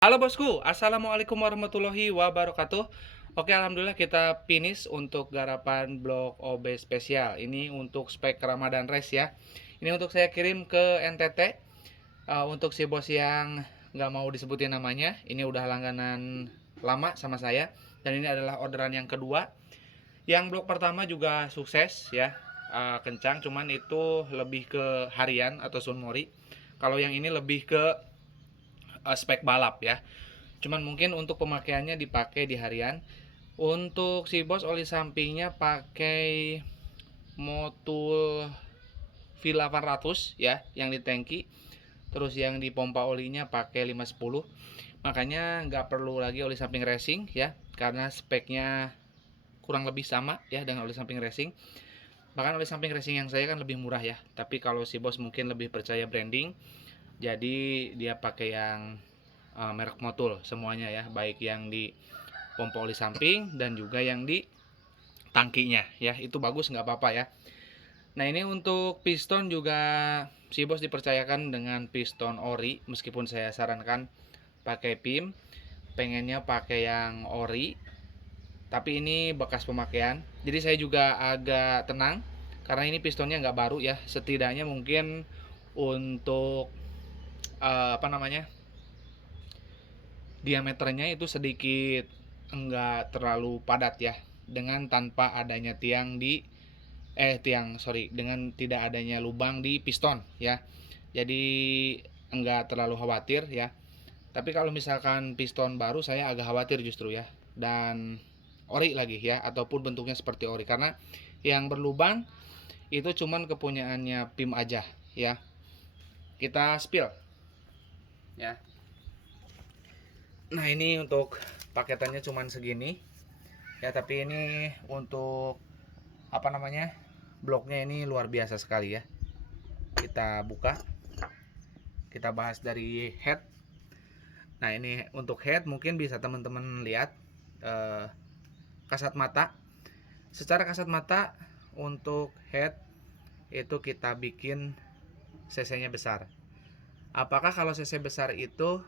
Halo bosku, assalamualaikum warahmatullahi wabarakatuh. Oke, alhamdulillah kita finish untuk garapan blok OB spesial. Ini untuk spek Ramadan Race ya. Ini untuk saya kirim ke NTT. Untuk si bos yang nggak mau disebutin namanya, ini udah langganan lama sama saya. Dan ini adalah orderan yang kedua. Yang blok pertama juga sukses ya, kencang. Cuman itu lebih ke harian atau sunmori. Kalau yang ini lebih ke spek balap ya. Cuman mungkin untuk pemakaiannya dipakai di harian. Untuk si bos oli sampingnya pakai Motul V800 ya, yang di tangki. Terus yang di pompa olinya pakai 510. Makanya nggak perlu lagi oli samping racing ya, karena speknya kurang lebih sama ya dengan oli samping racing. Bahkan oli samping racing yang saya kan lebih murah ya. Tapi kalau si bos mungkin lebih percaya branding, jadi dia pakai yang merek Motul semuanya ya, baik yang di pompa oli samping dan juga yang di tangkinya ya. Itu bagus, nggak apa-apa ya. Nah, ini untuk piston juga si bos dipercayakan dengan piston ori, meskipun saya sarankan pakai PIM, pengennya pakai yang ori, tapi ini bekas pemakaian, jadi saya juga agak tenang karena ini pistonnya nggak baru ya. Setidaknya mungkin untuk apa namanya, diameternya itu sedikit enggak terlalu padat ya, dengan tanpa adanya dengan tidak adanya lubang di piston ya. Jadi enggak terlalu khawatir ya. Tapi kalau misalkan piston baru saya agak khawatir justru ya. Dan ori lagi ya, ataupun bentuknya seperti ori, karena yang berlubang itu cuman kepunyaannya PIM aja ya. Kita spill ya. Nah, ini untuk paketannya cuman segini ya, tapi ini untuk apa namanya, bloknya ini luar biasa sekali ya. Kita buka, kita bahas dari head. Nah, ini untuk head mungkin bisa teman-teman lihat kasat mata. Secara kasat mata untuk head itu kita bikin cc-nya besar. Apakah kalau cc besar itu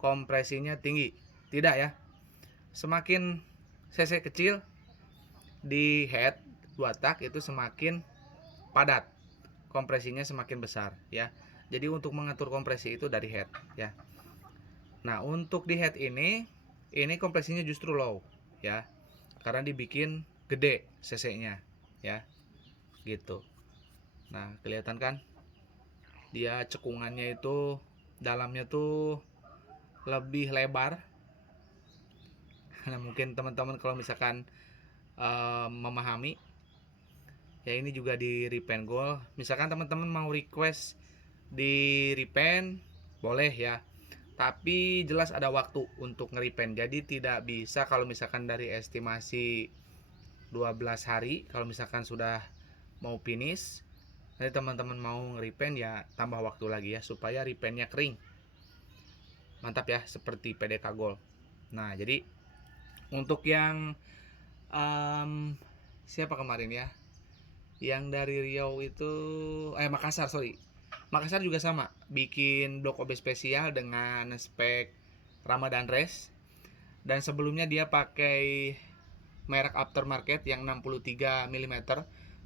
kompresinya tinggi? Tidak ya. Semakin cc kecil di head 2 tak itu semakin padat, kompresinya semakin besar ya. Jadi untuk mengatur kompresi itu dari head ya. Nah, untuk di head ini kompresinya justru low ya, karena dibikin gede cc-nya ya, gitu. Nah, kelihatan kan dia cekungannya itu dalamnya tuh lebih lebar. Nah, mungkin teman-teman kalau misalkan memahami ya, ini juga di repaint gold. Misalkan teman-teman mau request di repaint, boleh ya, tapi jelas ada waktu untuk nge-repaint. Jadi tidak bisa kalau misalkan dari estimasi 12 hari, kalau misalkan sudah mau finish, nanti teman-teman mau nge-repaint ya tambah waktu lagi ya, supaya repaintnya kering. Mantap ya, seperti PDK Gold. Nah, jadi untuk yang siapa kemarin ya, yang dari Riau itu Makassar, sorry, Makassar juga sama, bikin blok OB spesial dengan spek Ramadan Race. Dan sebelumnya dia pakai merek aftermarket yang 63 mm.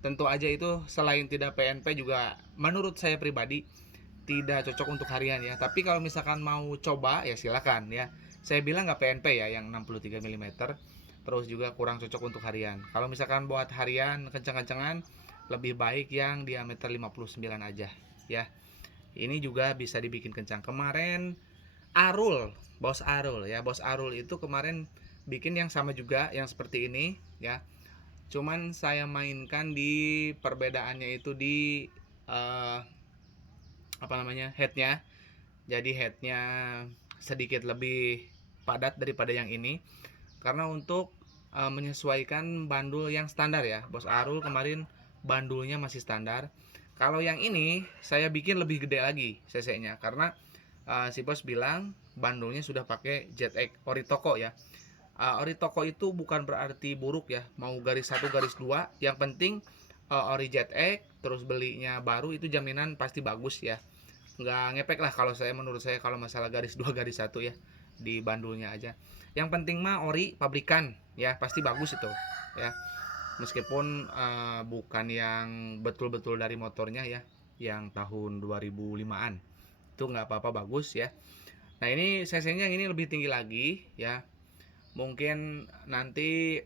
Tentu aja itu selain tidak PNP juga menurut saya pribadi tidak cocok untuk harian ya. Tapi kalau misalkan mau coba ya silakan ya. Saya bilang nggak PNP ya yang 63 mm. Terus juga kurang cocok untuk harian. Kalau misalkan buat harian kencang-kencangan, lebih baik yang diameter 59 aja ya. Ini juga bisa dibikin kencang. Kemarin Bos Arul ya, Bos Arul itu kemarin bikin yang sama juga, yang seperti ini ya. Cuman saya mainkan di perbedaannya itu di apa namanya, headnya. Jadi headnya sedikit lebih padat daripada yang ini, karena untuk menyesuaikan bandul yang standar ya. Bos Arul kemarin bandulnya masih standar. Kalau yang ini saya bikin lebih gede lagi cc-nya, karena si bos bilang bandulnya sudah pakai ZX ori toko ya. Ori toko itu bukan berarti buruk ya, mau garis 1 garis 2, yang penting ori ZX terus belinya baru itu jaminan pasti bagus ya. nggak ngepek lah kalau saya, menurut saya kalau masalah garis 2 garis 1 ya, di bandulnya aja. Yang penting mah ori pabrikan ya, pasti bagus itu ya. Meskipun bukan yang betul-betul dari motornya ya, yang tahun 2005-an itu nggak apa-apa, bagus ya. Nah ini cc-nya ini lebih tinggi lagi ya. Mungkin nanti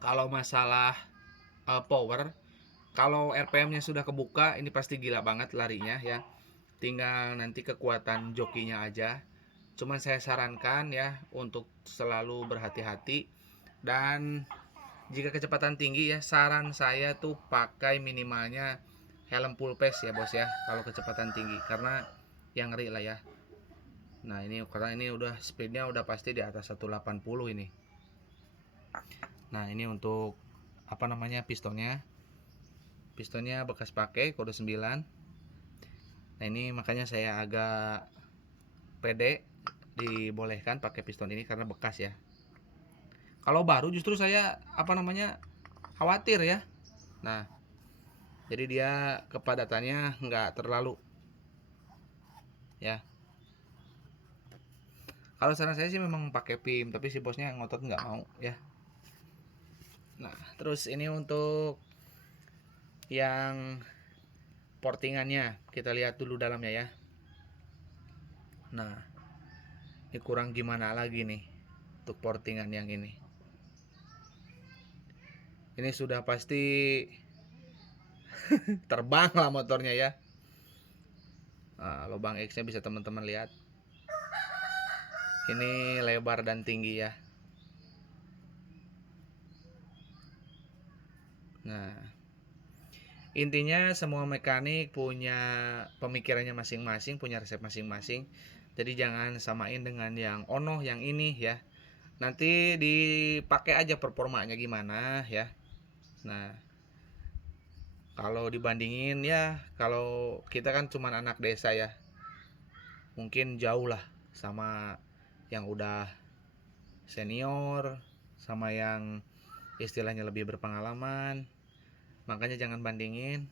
kalau masalah power, kalau RPM-nya sudah kebuka ini pasti gila banget larinya ya. Tinggal nanti kekuatan jokinya aja. Cuman saya sarankan ya untuk selalu berhati-hati, dan jika kecepatan tinggi ya, saran saya tuh pakai minimalnya helm full face ya bos ya kalau kecepatan tinggi, karena yang ngeri lah ya. Nah ini karena ini udah speednya udah pasti di atas 180 ini. Nah ini untuk apa namanya, pistonnya bekas pakai kode 9. Nah ini makanya saya agak pede dibolehkan pakai piston ini karena bekas ya. Kalau baru justru saya apa namanya, khawatir ya. Nah jadi dia kepadatannya nggak terlalu ya. Kalau saran saya sih memang pakai PIM, tapi si bosnya ngotot nggak mau ya. Nah terus ini untuk yang portingannya kita lihat dulu dalamnya ya. Nah ini kurang gimana lagi nih untuk portingan yang ini sudah pasti terbang lah motornya ya. Nah, lubang X nya bisa teman-teman lihat, ini lebar dan tinggi ya. Nah intinya semua mekanik punya pemikirannya masing-masing, punya resep masing-masing. Jadi jangan samain dengan yang ono yang ini ya. Nanti dipakai aja performanya gimana ya. Nah kalau dibandingin ya, kalau kita kan cuma anak desa ya, mungkin jauh lah sama yang udah senior, sama yang istilahnya lebih berpengalaman. Makanya jangan bandingin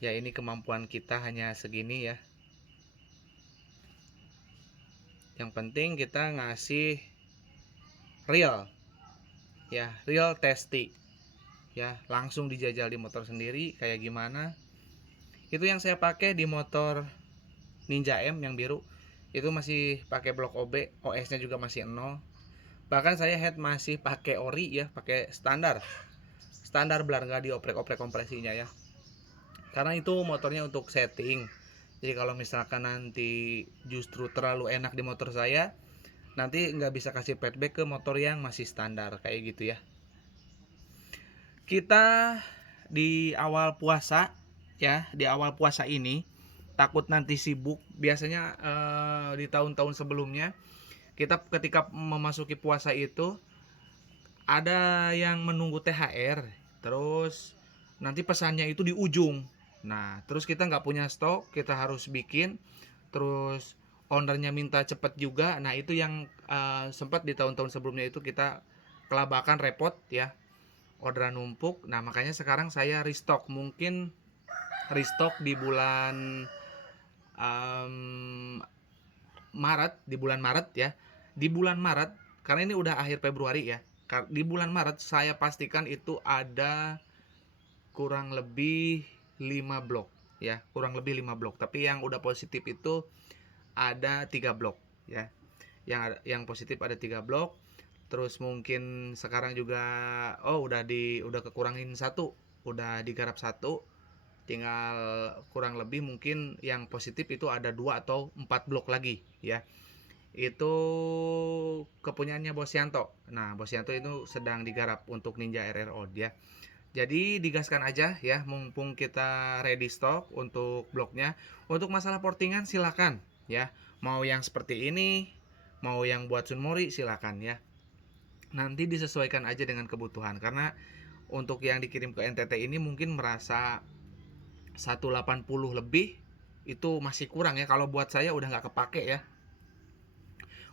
ya, ini kemampuan kita hanya segini ya. Yang penting kita ngasih real ya, real testing ya, langsung dijajal di motor sendiri kayak gimana. Itu yang saya pakai di motor Ninja M yang biru, itu masih pakai blok OB, OS nya juga masih 0. Bahkan saya head masih pakai ori ya, pakai standar belar, nggak dioprek-oprek kompresinya ya, karena itu motornya untuk setting. Jadi kalau misalkan nanti justru terlalu enak di motor saya, nanti nggak bisa kasih feedback ke motor yang masih standar kayak gitu ya. Kita di awal puasa ya, di awal puasa ini takut nanti sibuk. Biasanya di tahun-tahun sebelumnya kita ketika memasuki puasa itu ada yang menunggu THR, terus nanti pesannya itu di ujung. Nah terus kita nggak punya stok, kita harus bikin, terus ownernya minta cepet juga. Nah itu yang sempat di tahun-tahun sebelumnya itu kita kelabakan, repot ya, orderan numpuk. Nah makanya sekarang saya restock, mungkin restock di bulan Maret, di bulan Maret ya, di bulan Maret, karena ini udah akhir Februari ya. Di bulan Maret saya pastikan itu ada kurang lebih 5 blok ya, kurang lebih 5 blok. Tapi yang udah positif itu ada 3 blok ya. Yang positif ada 3 blok. Terus mungkin sekarang juga udah kekurangin satu, udah digarap satu, tinggal kurang lebih mungkin yang positif itu ada 2 atau 4 blok lagi ya. Itu kepunyaannya Bos Yanto. Nah Bos Yanto itu sedang digarap untuk Ninja RRO ya. Jadi digaskan aja ya, mumpung kita ready stock untuk bloknya. Untuk masalah portingan silakan ya, mau yang seperti ini, mau yang buat Sunmori silakan ya. Nanti disesuaikan aja dengan kebutuhan, karena untuk yang dikirim ke NTT ini mungkin merasa 180 lebih itu masih kurang ya. Kalau buat saya udah nggak kepake ya,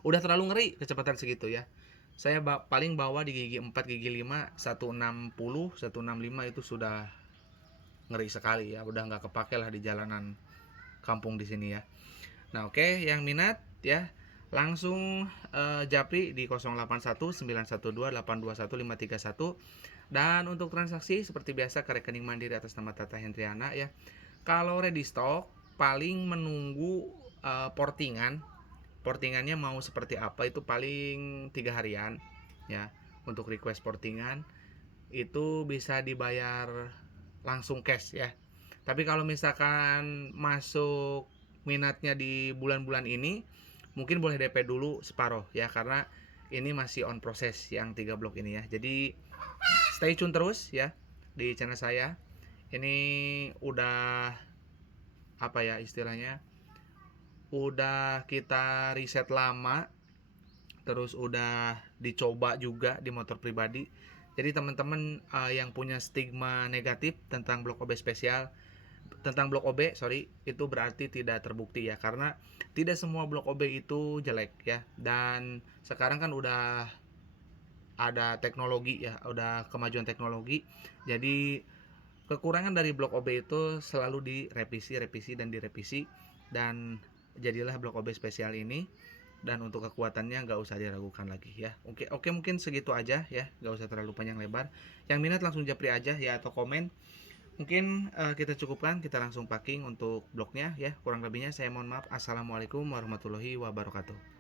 udah terlalu ngeri kecepatan segitu ya. Saya paling bawa di gigi 4, gigi 5, 160, 165 itu sudah ngeri sekali ya, udah nggak kepake lah di jalanan kampung di sini ya. Nah, oke, yang minat ya langsung japri di 081912821531. Dan untuk transaksi seperti biasa ke rekening mandiri atas nama Tata Hendriana ya. Kalau ready stock paling menunggu portingan. Portingannya mau seperti apa itu paling 3 harian ya. Untuk request portingan itu bisa dibayar langsung cash ya. Tapi kalau misalkan masuk minatnya di bulan-bulan ini, mungkin boleh DP dulu separuh ya, karena ini masih on proses yang 3 blok ini ya. Jadi stay tune terus ya di channel saya. Ini udah apa ya istilahnya? Udah kita riset lama, terus udah dicoba juga di motor pribadi. Jadi teman-teman yang punya stigma negatif tentang blok OB spesial, tentang blok OB itu berarti tidak terbukti ya, karena tidak semua blok OB itu jelek ya. Dan sekarang kan udah ada teknologi ya, udah kemajuan teknologi. Jadi kekurangan dari blok OB itu selalu direvisi dan direvisi, dan jadilah blok OB spesial ini. Dan untuk kekuatannya nggak usah diragukan lagi ya. Oke, mungkin segitu aja ya, nggak usah terlalu panjang lebar. Yang minat langsung japri aja ya, atau komen. Mungkin kita cukupkan, kita langsung packing untuk bloknya ya. Kurang lebihnya saya mohon maaf. Assalamualaikum warahmatullahi wabarakatuh.